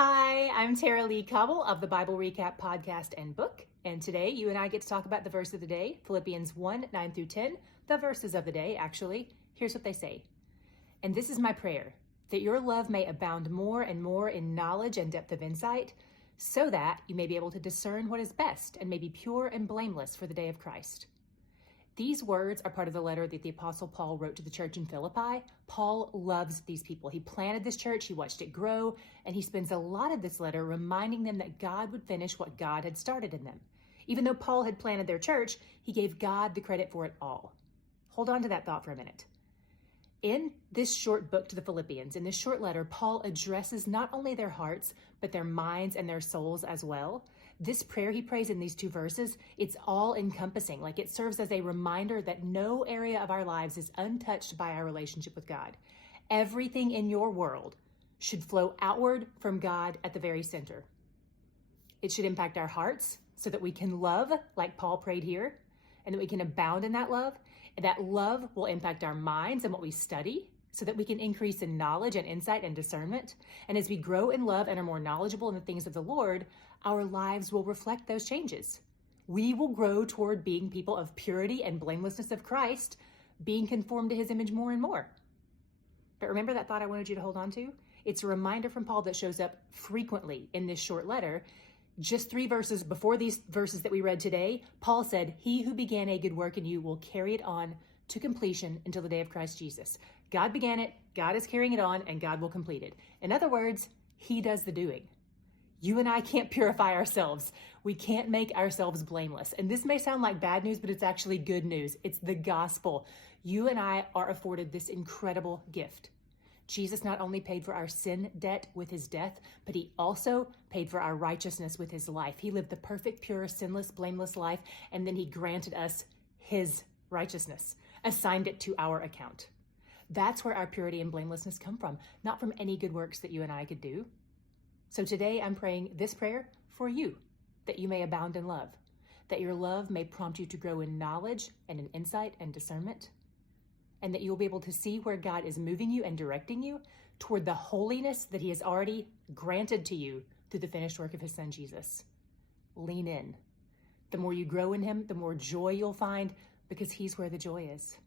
Hi, I'm Tara Lee Cobble of the Bible Recap podcast and book. And today you and I get to talk about the verse of the day, Philippians 1, 9 through 10, the verses of the day, actually. Here's what they say. And this is my prayer, that your love may abound more and more in knowledge and depth of insight, so that you may be able to discern what is best and may be pure and blameless for the day of Christ. These words are part of the letter that the Apostle Paul wrote to the church in Philippi. Paul loves these people. He planted this church, he watched it grow, and he spends a lot of this letter reminding them that God would finish what God had started in them. Even though Paul had planted their church, he gave God the credit for it all. Hold on to that thought for a minute. In this short book to the Philippians, in this short letter, Paul addresses not only their hearts, but their minds and their souls as well. This prayer he prays in these two verses, it's all encompassing. Like it serves as a reminder that no area of our lives is untouched by our relationship with God. Everything in your world should flow outward from God at the very center. It should impact our hearts so that we can love like Paul prayed here, and that we can abound in that love. And that love will impact our minds and what we study so that we can increase in knowledge and insight and discernment. And as we grow in love and are more knowledgeable in the things of the Lord, our lives will reflect those changes. We will grow toward being people of purity and blamelessness of Christ, being conformed to his image more and more. But remember that thought I wanted you to hold on to? It's a reminder from Paul that shows up frequently in this short letter. Just 3 verses before these verses that we read today, Paul said, he who began a good work in you will carry it on to completion until the day of Christ Jesus. God began it, God is carrying it on, and God will complete it. In other words, he does the doing. You and I can't purify ourselves. We can't make ourselves blameless. And this may sound like bad news, but it's actually good news. It's the gospel. You and I are afforded this incredible gift. Jesus not only paid for our sin debt with his death, but he also paid for our righteousness with his life. He lived the perfect, pure, sinless, blameless life, and then he granted us his righteousness, assigned it to our account. That's where our purity and blamelessness come from, not from any good works that you and I could do. So today I'm praying this prayer for you, that you may abound in love, that your love may prompt you to grow in knowledge and in insight and discernment, and that you'll be able to see where God is moving you and directing you toward the holiness that he has already granted to you through the finished work of his son, Jesus. Lean in. The more you grow in him, the more joy you'll find, because he's where the joy is.